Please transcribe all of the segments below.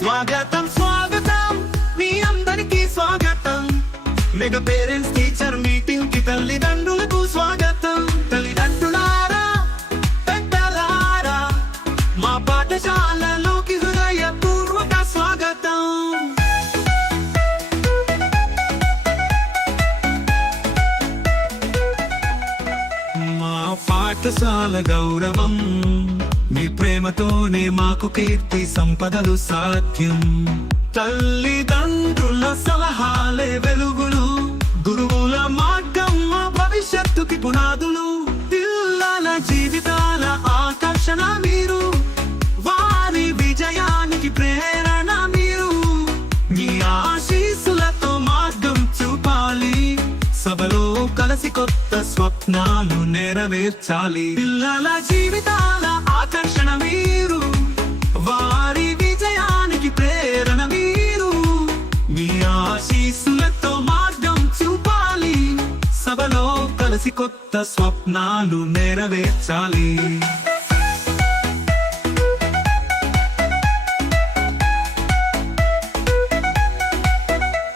స్వాగతం స్వాగతం మీ అందరికీ స్వాగతం. మెగా పేరెంట్స్ టీచర్ మీటింగ్ కి తల్లిదండ్రులకు స్వాగతం. తల్లిదండ్రులారా, పెద్దలారా, మా పాఠశాలలోకి హృదయపూర్వక స్వాగతం. మా పాఠశాల గౌరవం, మీ ప్రేమతోనే మాకు కీర్తి సంపదలు సాధ్యం. తల్లిదండ్రుల సలహాలే వెలుగులు, గురువుల మార్గం మా భవిష్యత్తుకి పునాదులు. పిల్లల జీవితాల ఆకర్షణ మీరు, వారి విజయానికి ప్రేరణ మీరు. మీ ఆశీస్సులతో మార్గం చూపాలి, సభలో కలిసి కొత్త స్వప్నాలు నెరవేర్చాలి. పిల్లల జీవితాల ఆకర్షణ మీరు, వారి విజయానికి ప్రేరణ మీరు. మీ ఆశీస్సులతో మార్గం చూపాలి, సభలో కలిసి కొత్త స్వప్నాలు నెరవేర్చాలి.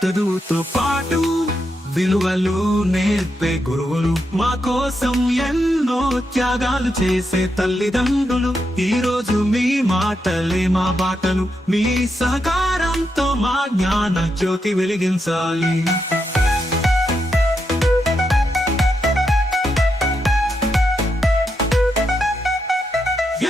చదువుతో పాటు విలువలు నేర్పే గురువులు, మా కోసం ఎన్నో త్యాగాలు చేసే తల్లిదండ్రులు. ఈ రోజు మీ మాటలే మా బాటలు, మీ సహకారంతో మా జ్ఞాన జ్యోతి వెలిగించాలి.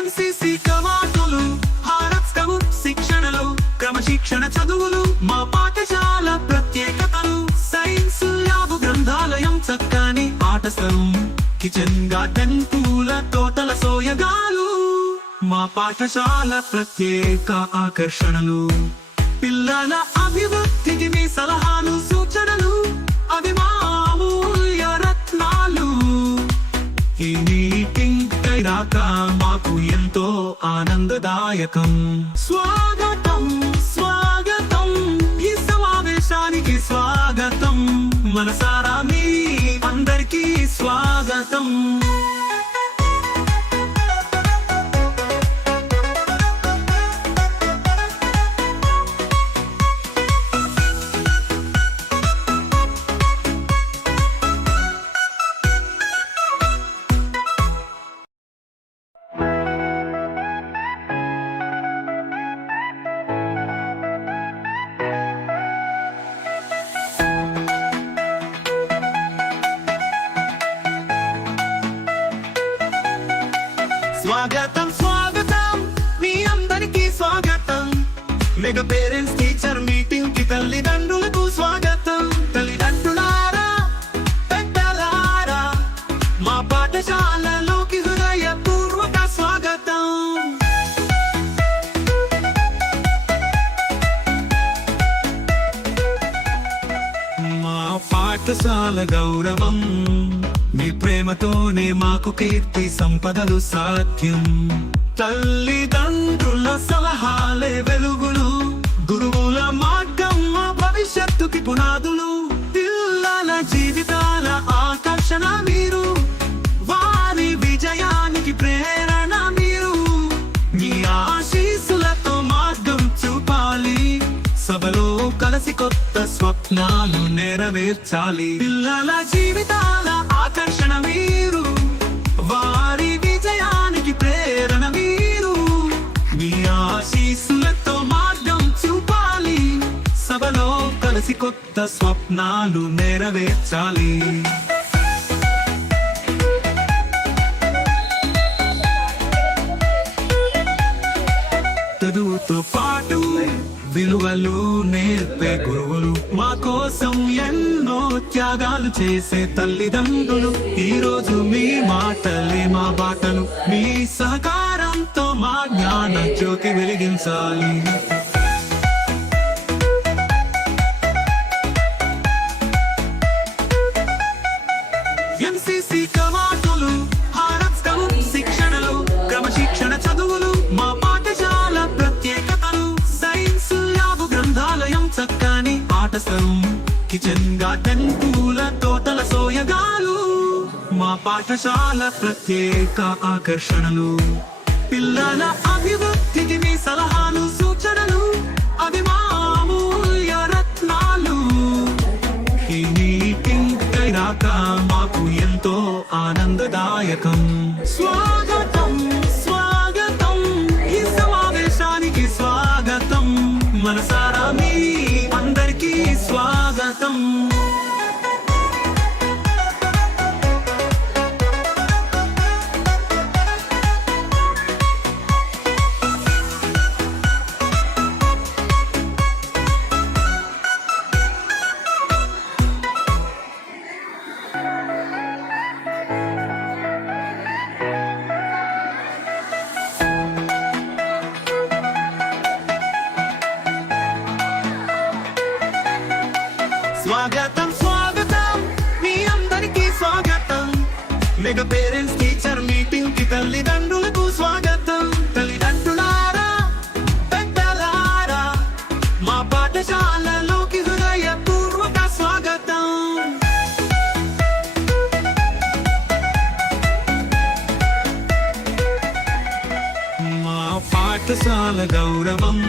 ఎంసీసీ కవాతులు, భారత్ స్కౌట్ శిక్షణలు, క్రమశిక్షణ చదువులు మా పాఠశాల ప్రత్యేకతలు. సైన్స్ ల్యాబ్, గ్రంథాలయం, చక్కని ఆట స్థలం, కిచెన్ గార్డెన్, పూల తోటల సోయగాలు మా పాఠశాల ప్రత్యేక ఆకర్షణలు. పిల్లల అభివృద్ధికి మీ సలహాలు సూచనలు, అవి మా అమూల్య రత్నాలు. ఈ మీటింగ్ రాక మాకు ఎంతో ఆనందదాయకం. స్వాగతం స్వాగతం, ఈ సమావేశానికి స్వాగతం. మనసారా మీ అందరికీ స్వాగతం. స్వాగతం స్వాగతం మీ అందరికీ స్వాగతం. మెగా పేరెంట్స్ టీచర్ మీటింగ్ కి తల్లిదండ్రులకు స్వాగతం. తల్లిదండ్రులారా, పెద్దలారా, మా పాఠశాలలోకి హృదయపూర్వక స్వాగతం. మా పాఠశాల గౌరవం, మీ ప్రేమతోనే మాకు కీర్తి సంపదలు సాధ్యం. తల్లిదండ్రుల సలహాలే వెలుగులు, గురువుల మార్గం మా భవిష్యత్తుకి పునాదులు. పిల్లల జీవితాల ఆకర్షణ మీరు, వారి విజయానికి ప్రేరణ మీరు. మీ ఆశీస్సులతో మార్గం చూపాలి, సభలో కలిసి కొత్త స్వప్నాలు నెరవేర్చాలి. పిల్లల జీవితాల ఆకర్షణ మీరు, వారి విజయానికి ప్రేరణ మీరు. మీ ఆశీస్సులతో మార్గం చూపాలి, సభలో కలిసి కొత్త స్వప్నాలు నెరవేర్చాలి. చదువుతో పాటు విలువలు నేర్పే గురువులు, మా కోసం ఎన్నో త్యాగాలు చేసే తల్లిదండ్రులు. ఈ రోజు మీ మాటలే మా బాటలు, మీ సహకారంతో మా జ్ఞాన జ్యోతి వెలిగించాలి. ఎంసీసీ కవాతులు, భారత్ స్కౌట్ శిక్షణలు, క్రమశిక్షణ చదువులు మా పాఠశాల ప్రత్యేకతలు. సైన్స్ ల్యాబ్, గ్రంథాలయం, చక్కని ఆట స్థలం, కిచెన్ గార్డెన్, పూల తోటల సోయగాలు మా పాఠశాల ప్రత్యేక ఆకర్షణలు. పిల్లల అభివృద్ధికి మీ సలహాలు సూచనలు, స్వాగతం స్వాగతం స్వాగతం ఈ సమావేశానికి స్వాగతం మనసారా మీ అందరికీ స్వాగతం స్వాగతం స్వాగతం మీ అందరికీ స్వాగతం మెగా పేరెంట్స్ టీచర్ మీటింగ్ కి తల్లిదండ్రులకు స్వాగతం తల్లిదండ్రులారా పెద్దలారా మా పాఠశాలలోకి హృదయపూర్వక స్వాగతం మా పాఠశాల గౌరవం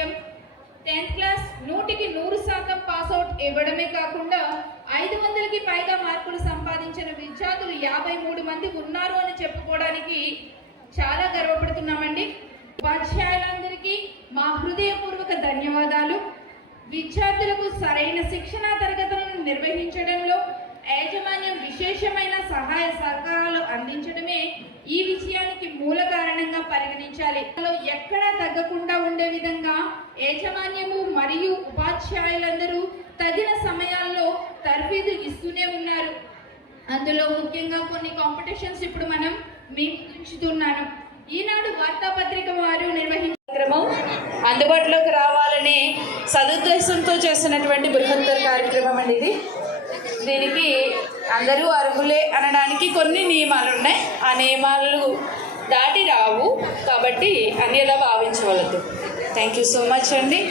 విషయం. 10th క్లాస్ 100% పాస్అవుట్ ఇవ్వడమే కాకుండా 500కి పైగా మార్కులు సంపాదించిన విద్యార్థులు 53 మంది ఉన్నారు అని చెప్పుకోవడానికి చాలా గర్వపడుతున్నామండి. ఉపాధ్యాయులందరికీ మా హృదయపూర్వక ధన్యవాదాలు. విద్యార్థులకు సరైన శిక్షణా తరగతులను నిర్వహించడంలో యాజమాన్యం విశేషమైన సహాయ సహకారాలు అందించడమే ఈ విజయానికి మూల కారణంగా పరిగణించాలి. ఎక్కడా తగ్గకుండా ఉండే విధంగా యాజమాన్యము మరియు ఉపాధ్యాయులందరూ తగిన సమయాల్లో తర్ఫీదు ఇస్తూనే ఉన్నారు. అందులో ముఖ్యంగా కొన్ని కాంపిటీషన్స్ ఇప్పుడు మనం మీకు ఉంచుతున్నాను. ఈనాడు వార్తాపత్రిక వారు నిర్వహించే కార్యక్రమం అందుబాటులోకి రావాలనే సదుద్దేశంతో చేస్తున్నటువంటి బృహత్తర కార్యక్రమం అండి ఇది. దీనికి అందరూ అర్హులే అనడానికి కొన్ని నియమాలు ఉన్నాయి. ఆ నియమాలు దాటి రావు కాబట్టి అన్నిలా భావించవలదు. థ్యాంక్ యూ సో మచ్ అండి.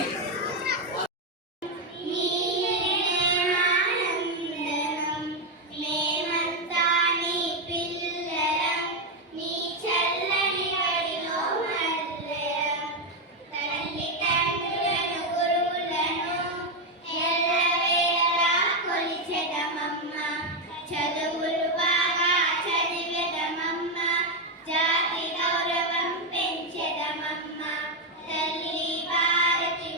జాతి గౌరవం పెంచెదమమ్మ, తల్లి భారతి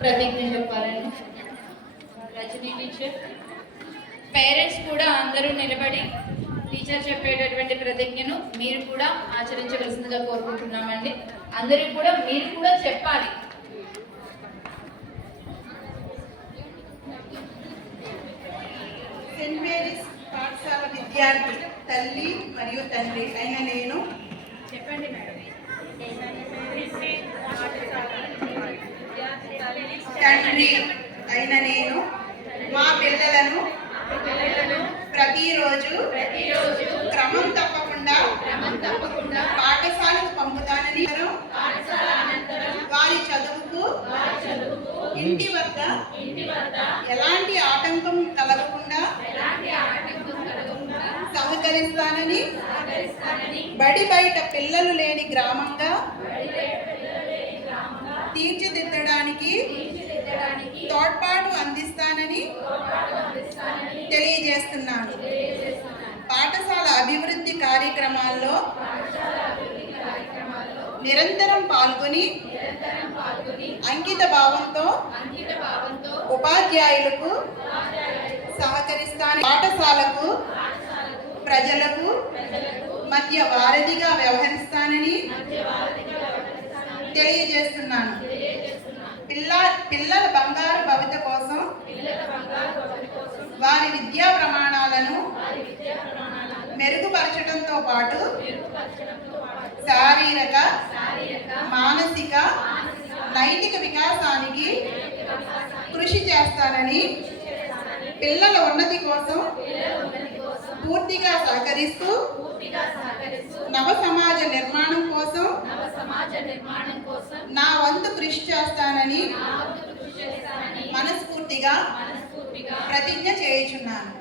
ప్రతిజ్ఞ చెప్పాలని. రజనీ టీచర్, పేరెంట్స్ కూడా అందరూ నిలబడి టీచర్ చెప్పేటటువంటి ప్రతిజ్ఞను మీరు కూడా ఆచరించవలసిందిగా కోరుకుంటున్నామండి. అందరూ కూడా మీరు కూడా చెప్పాలి. సెయింట్ మేరీస్ పాఠశాల విద్యార్థి తల్లి మరియు తండ్రి అయిన నేను చెప్పండి మేడం. తండ్రి అయిన నేను మా పిల్లలను ప్రతిరోజు క్రమం తప్పకుండా పాఠశాలకు పంపుతానని, వారి చదువుకు ఇంటి వద్ద ఎలాంటి ఆటంకం కలగకుండా సహకరిస్తానని, బడి బయట పిల్లలు లేని గ్రామంగా తీర్చిదిద్దడానికి తోడ్పాటు అందిస్తానని తెలియజేస్తున్నాను. పాఠశాల అభివృద్ధి కార్యక్రమాల్లో నిరంతరం పాల్గొని అంకిత భావంతో ఉపాధ్యాయులకు సహకరిస్తాను. పాఠశాలకు ప్రజలకు మధ్య వారధిగా వ్యవహరిస్తానని తెలియజేస్తున్నాను. పిల్లల బంగారు భవిత కోసం వారి విద్యా ప్రమాణాలను మెరుగుపరచడంతో పాటు శారీరక, మానసిక, నైతిక వికాసానికి కృషి చేస్తానని, పిల్లల ఉన్నతి కోసం పూర్తిగా సహకరిస్తూ నవ సమాజ నిర్మాణం కోసం నా వంతు కృషి చేస్తానని మనస్ఫూర్తిగా ప్రతిజ్ఞ చేయుచున్నాను.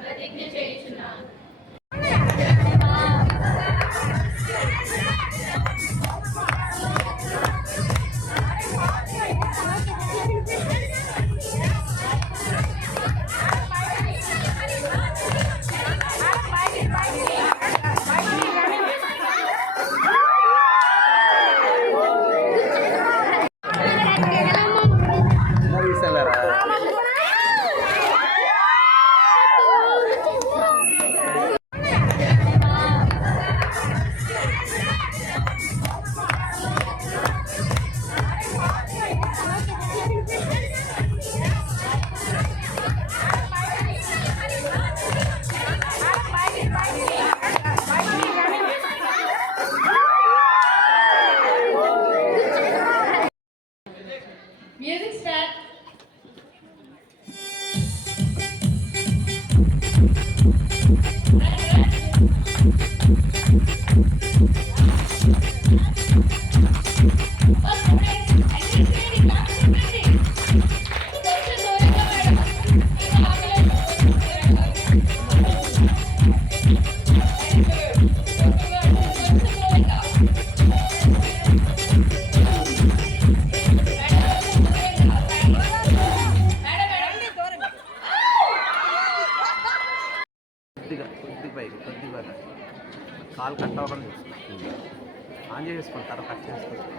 Music start. కొద్దిగా కాలు కట్ అవ్వకుండా చూసుకోండి. ఆన్ చేసుకుంటారు, కట్ చేసుకోండి.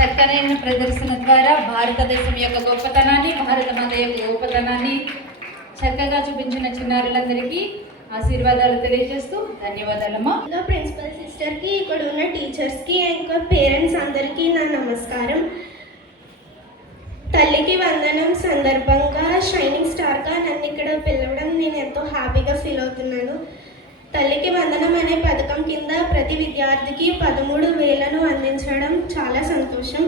చక్కనైన ప్రదర్శన ద్వారా భారతదేశం యొక్క గొప్పతనాన్ని, భారత మాత యొక్క గొప్పతనాన్ని చక్కగా చూపించిన చిన్నారులందరికీ ఆశీర్వాదాలు తెలియజేస్తూ ధన్యవాదాలమ్మా. ప్రిన్సిపల్ సిస్టర్కి, ఇక్కడ ఉన్న టీచర్స్కి, ఇంకా పేరెంట్స్ అందరికీ నా నమస్కారం. తల్లికి వందనం సందర్భంగా షైనింగ్ స్టార్గా నన్ను ఇక్కడ పిలవడం నేను ఎంతో హ్యాపీగా ఫీల్ అవుతున్నాను. తల్లికి వందనం అనే పథకం కింద ప్రతి విద్యార్థికి 13,000ను అందించడం చాలా సంతోషం.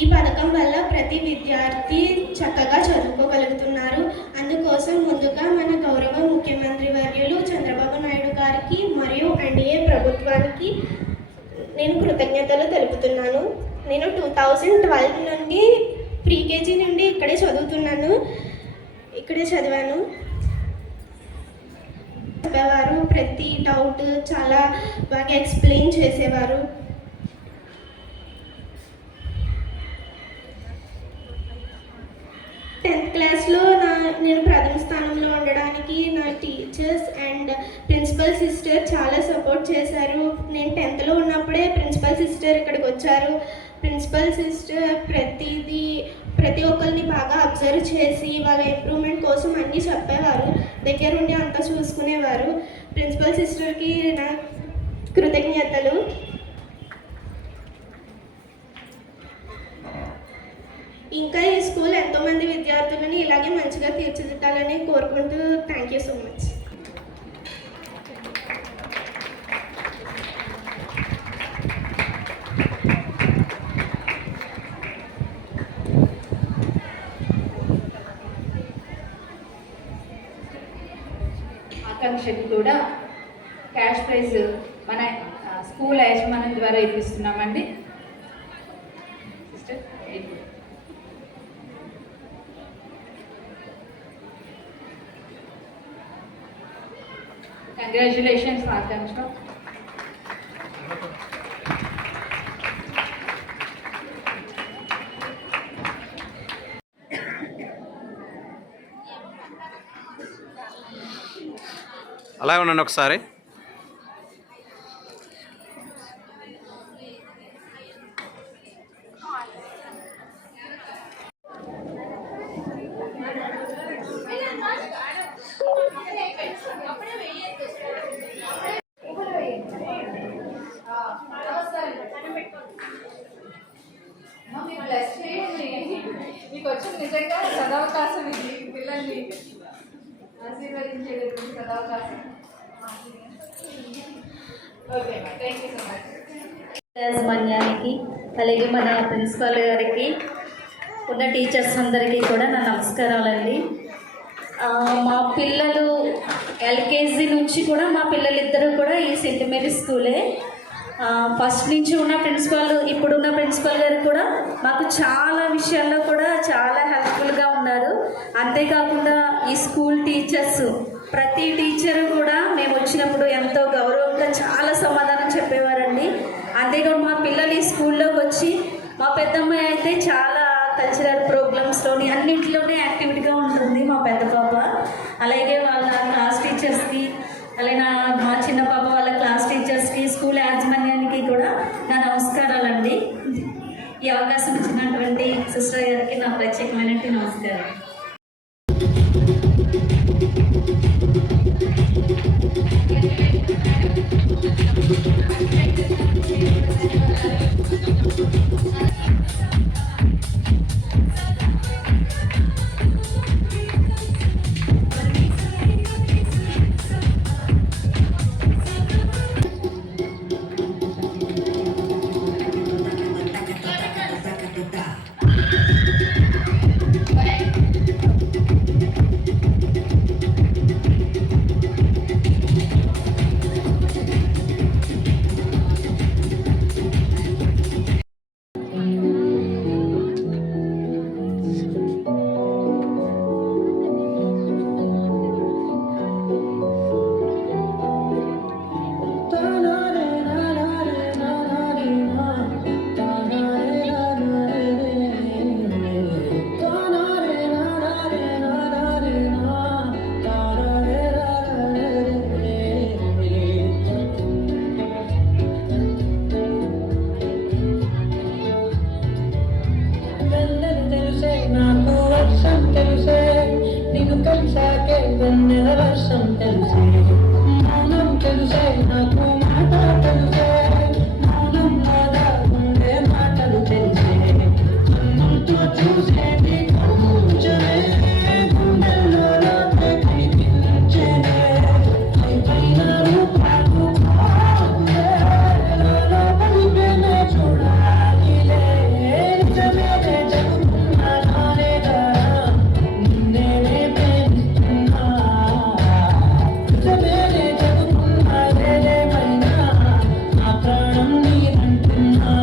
ఈ పథకం వల్ల ప్రతి విద్యార్థి చక్కగా చదువుకోగలుగుతున్నారు. అందుకోసం ముందుగా మన గౌరవ ముఖ్యమంత్రి వర్యులు చంద్రబాబు నాయుడు గారికి మరియు ఎన్డీఏ ప్రభుత్వానికి నేను కృతజ్ఞతలు తెలుపుతున్నాను. నేను 2012 నుండి ప్రీకేజీ నుండి ఇక్కడే చదివాను. చెప్పేవారు, ప్రతి డౌట్ చాలా బాగా ఎక్స్ప్లెయిన్ చేసేవారు. టెన్త్ క్లాస్లో నేను ప్రథమ స్థానంలో ఉండడానికి నా టీచర్స్ అండ్ ప్రిన్సిపల్ సిస్టర్ చాలా సపోర్ట్ చేశారు. నేను 10th ఉన్నప్పుడే ప్రిన్సిపల్ సిస్టర్ ఇక్కడికి వచ్చారు. ప్రిన్సిపల్ సిస్టర్ ప్రతి ఒక్కరిని బాగా అబ్జర్వ్ చేసి వాళ్ళ ఇంప్రూవ్మెంట్ కోసం అన్నీ చెప్పేవారు, దగ్గరుండి అంతా చూసుకునేవారు. ప్రిన్సిపల్ సిస్టర్కి నా కృతజ్ఞతలు. ఇంకా ఈ స్కూల్ ఎంతోమంది విద్యార్థులని ఇలాగే మంచిగా తీర్చిదిద్దాలని కోరుకుంటూ థ్యాంక్ యూ సో మచ్. ఆకాంక్షకి కూడా క్యాష్ ప్రైజ్ మన స్కూల్ యాజమాన్యం ద్వారా ఇప్పిస్తున్నామండి. సిస్టర్ కంగ్రాచులేషన్స్ ఆకాంక్ష. అలా ఉండండి ఒకసారి. మీకు వచ్చిన నిజంగా సదవకాశం ఇది, పిల్లల్ని ఆశీర్వదించేటటువంటి సదవకాశం. Okay, thank you so much. యాజమాన్యానికి అలాగే మన ప్రిన్సిపాల్ గారికి, ఉన్న టీచర్స్ అందరికీ కూడా నా నమస్కారాలండి. మా పిల్లలు ఎల్కేజీ నుంచి కూడా మా పిల్లలిద్దరూ కూడా ఈ సెయింట్ మేరీ స్కూలే. ఫస్ట్ నుంచి ఉన్న ప్రిన్సిపాల్, ఇప్పుడున్న ప్రిన్సిపాల్ గారు కూడా మాకు చాలా విషయాల్లో కూడా చాలా హెల్ప్ఫుల్గా ఉన్నారు. అంతేకాకుండా ఈ స్కూల్ టీచర్స్, ప్రతి టీచరు కూడా మేము వచ్చినప్పుడు ఎంతో గౌరవంగా చాలా సమాధానం చెప్పేవారండి. అంతేకాదు మా పిల్లలు ఈ స్కూల్లోకి వచ్చి, మా పెద్దమ్మాయి అయితే చాలా కల్చరల్ ప్రోగ్రామ్స్లోని అన్నింటిలోనే యాక్టివిటీగా ఉంటుంది మా పెద్ద పాప. అలాగే వాళ్ళ క్లాస్ టీచర్స్కి, అలాగే మా చిన్న పాప వాళ్ళ క్లాస్ టీచర్స్కి, స్కూల్ యాజమాన్యానికి కూడా నా నమస్కారాలండి. ఈ అవకాశం ఇచ్చినటువంటి సిస్టర్ గారికి నా ప్రత్యేకమైనటువంటి నమస్కారం. నాకు వర్షం తెలుసే నిన్ను కలిసాకే వెన్నెల వర్షం తెలుసే మౌనం తెలుసే నాకు మాట తెలుసే మౌనం లాగా ఉండే మాటలు తెలిసే కన్నులతో చూసేది కొంచెమే గుండెల్లో నాకే కనిపించేనే పైన రూపాలు నాలో పలిపేనే చూడాలిలే నిజమేనే చెబుతున్నా నానేగా నిన్నేనే ప్రేమిస్తున్నా నిజమేనే చెబుతున్నా ఏదేమైనా నా ప్రాణం నీదంటున్నా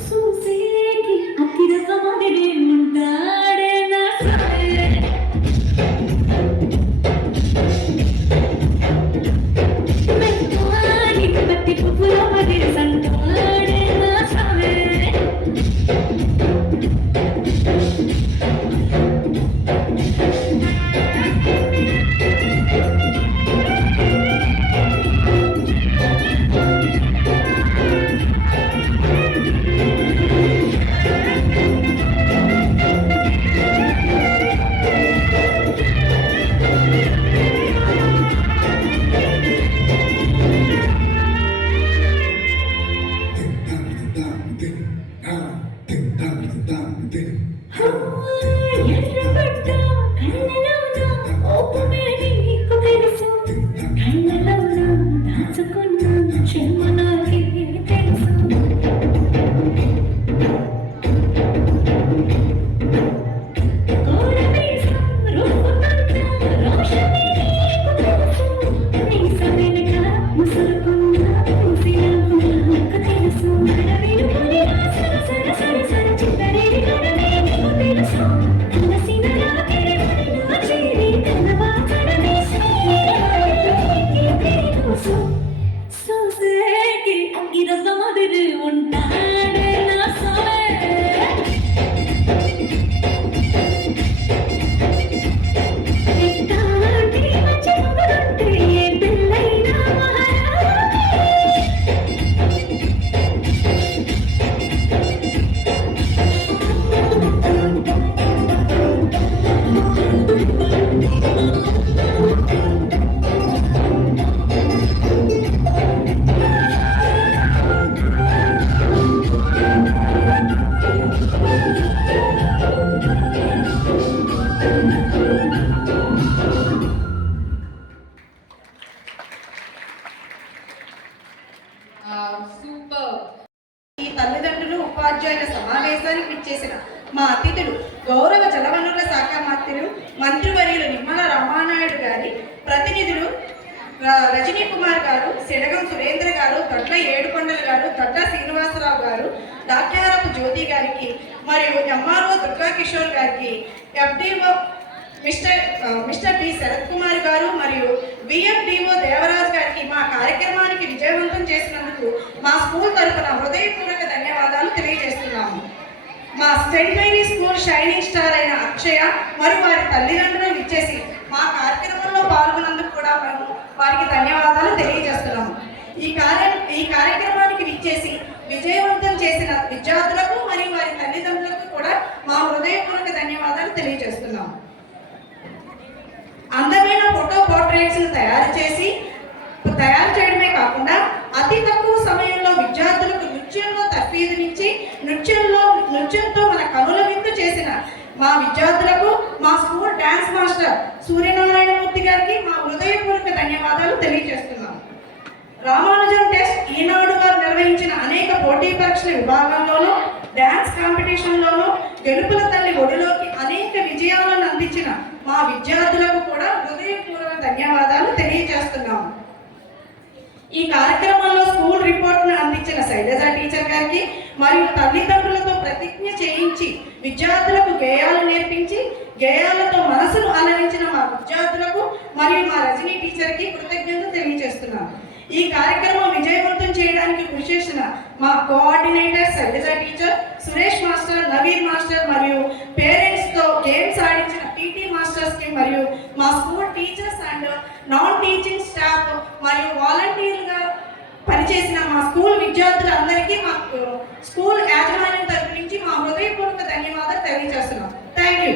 చూసేకి అతిరకమదిరే ఉంటాడే నా సాయే మెత్తాని పత్తి పువ్వుల మదిరే సంటాడే నా సాయే ఎర్రబడ్డ కళ్ళలోన కోపమే నీకు తెలుసు కళ్ళలోన దాచుకున్న చెమ్మ నాకే తెలుసు కోరమీసం రూపుతంత రోషమే నీకు తెలుసు మీసం వెనుక ముసురుకున్న ముసినవ్వు నాకు తెలుసు అడవిలు పులి సర సర సర సర చిత్తరేరి గడమే నీకు తెలుసు కలసిన రాత్రి ఒడిలో చేరి తెల్లవారడమే నీకే తెలుసు సోసేకి అంగిరస మదిరి ఉంటాడే నా సోలే ఇట్టాంటి మంచి మొగుడుంటే ఏ పిల్లైనా మహారాణి సూపర్. ఈ తల్లిదండ్రులు ఉపాధ్యాయుల సమావేశానికి విచ్చేసిన మా అతిథులు గౌరవ జలవనరుల శాఖ మంత్రివర్యులు నిమ్మల రామానాయుడు గారి ప్రతినిధులు రజనీ కుమార్ గారు, సిడగం సురేంద్ర గారు, దొడ్ల ఏడుకొండల గారు, దొడ్డ శ్రీనివాసరావు గారు, దాక్యారపు జ్యోతి గారికి మరియు ఎంఆర్ఓ దుర్గా కిషోర్ గారికి, FDO mister D Sharath Kumar గారు మరియు విఎఫ్డిఓ దేవరాజ్ గారికి మా కార్యక్రమానికి విజయవంతం చేసినందుకు మా స్కూల్ తరఫున హృదయపూర్వక ధన్యవాదాలు తెలియజేస్తున్నాము. మా saint Mary school shining star అయిన అక్షయ మరియు వారి తల్లిదండ్రులు ఇచ్చేసి మా కార్యక్రమంలో పాల్గొన్నందుకు కూడా మేము వారికి ధన్యవాదాలు తెలియజేస్తున్నాము. ఈ కార్యక్రమానికి విచ్చేసి విజయవంతం చేసిన విద్యార్థులకు మరియు వారి తల్లిదండ్రులకు కూడా మా హృదయపూర్వక ధన్యవాదాలు తెలియజేస్తున్నాము. అందమైన ఫోటో పోర్ట్రేట్స్ మెటీరియల్స్ను తయారు చేయడమే కాకుండా అతి తక్కువ సమయంలో విద్యార్థులకు నృత్యంలో తర్ఫీదునిచ్చి నృత్యంతో మన కనుల విందు చేసిన మా విద్యార్థులకు మా స్కూల్ డాన్స్ మాస్టర్ సూర్యనారాయణమూర్తి గారికి మా హృదయపూర్వక ధన్యవాదాలు తెలియజేస్తున్నాం. రామానుజం టెస్ట్ ఈనాడు వారు నిర్వహించిన అనేక పోటీ పరీక్షల విభాగంలోనూ డాన్స్ కాంపిటీషన్లోనూ గెలుపుల తల్లి ఒడిలోకి అనేక విజయాలను అందించిన మా విద్యార్థులకు కూడా హృదయపూర్వక ధన్యవాదాలు తెలియజేస్తున్నాము. ఈ కార్యక్రమంలో స్కూల్ రిపోర్ట్ను అందించిన శైలజ టీచర్ గారికి మరియు తల్లిదండ్రులతో ప్రతిజ్ఞ చేయించి విద్యార్థులకు గేయాలు నేర్పించి గేయాలతో మనసును అలరించిన మా విద్యార్థులకు మరియు మా రజనీ టీచర్కి కృతజ్ఞతలు తెలియజేస్తున్నాను. ఈ కార్యక్రమం విజయవంతం చేయడానికి కృషి చేసిన మా coordinator Sailaja teacher, Suresh master, Naveen master మరియు పేరెంట్స్తో గేమ్స్ ఆడించిన పీటీ మాస్టర్స్కి మరియు మా school teachers and non teaching staff మరియు వాలంటీర్లుగా పనిచేసిన మా స్కూల్ విద్యార్థులందరికీ మా స్కూల్ యాజమాన్యం తరపు నుంచి మా హృదయపూర్వక ధన్యవాదాలు తెలియజేస్తున్నాం. Thank you.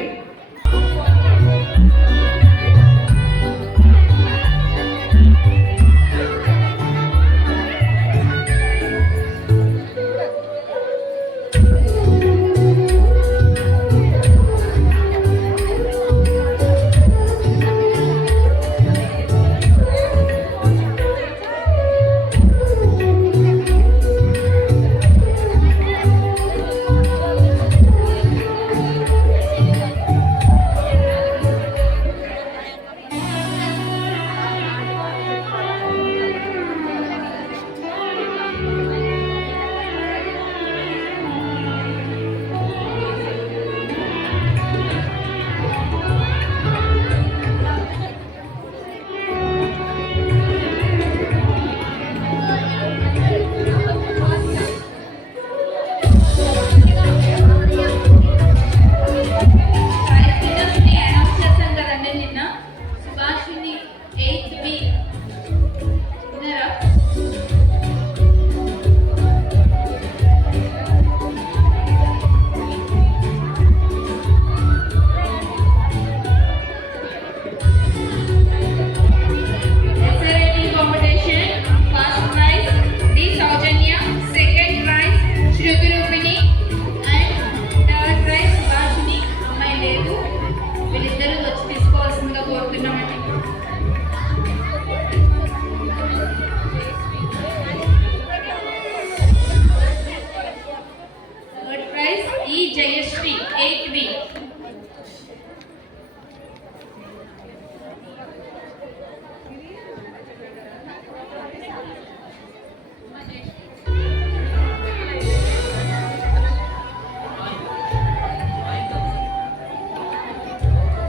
Jayashri 8th B.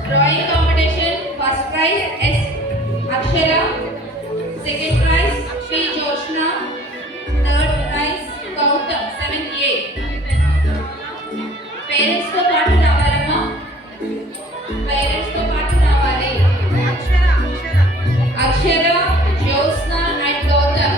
Drawing competition, first prize S. Akshara, second prize P. Joshna, third prize Gautam 7th A. Parents తో పాటు రావాలమ్మా, పేరెంట్స్ తో పాటు రావాలి. అక్షర, జ్యోత్స్న అండ్ గౌతమ్.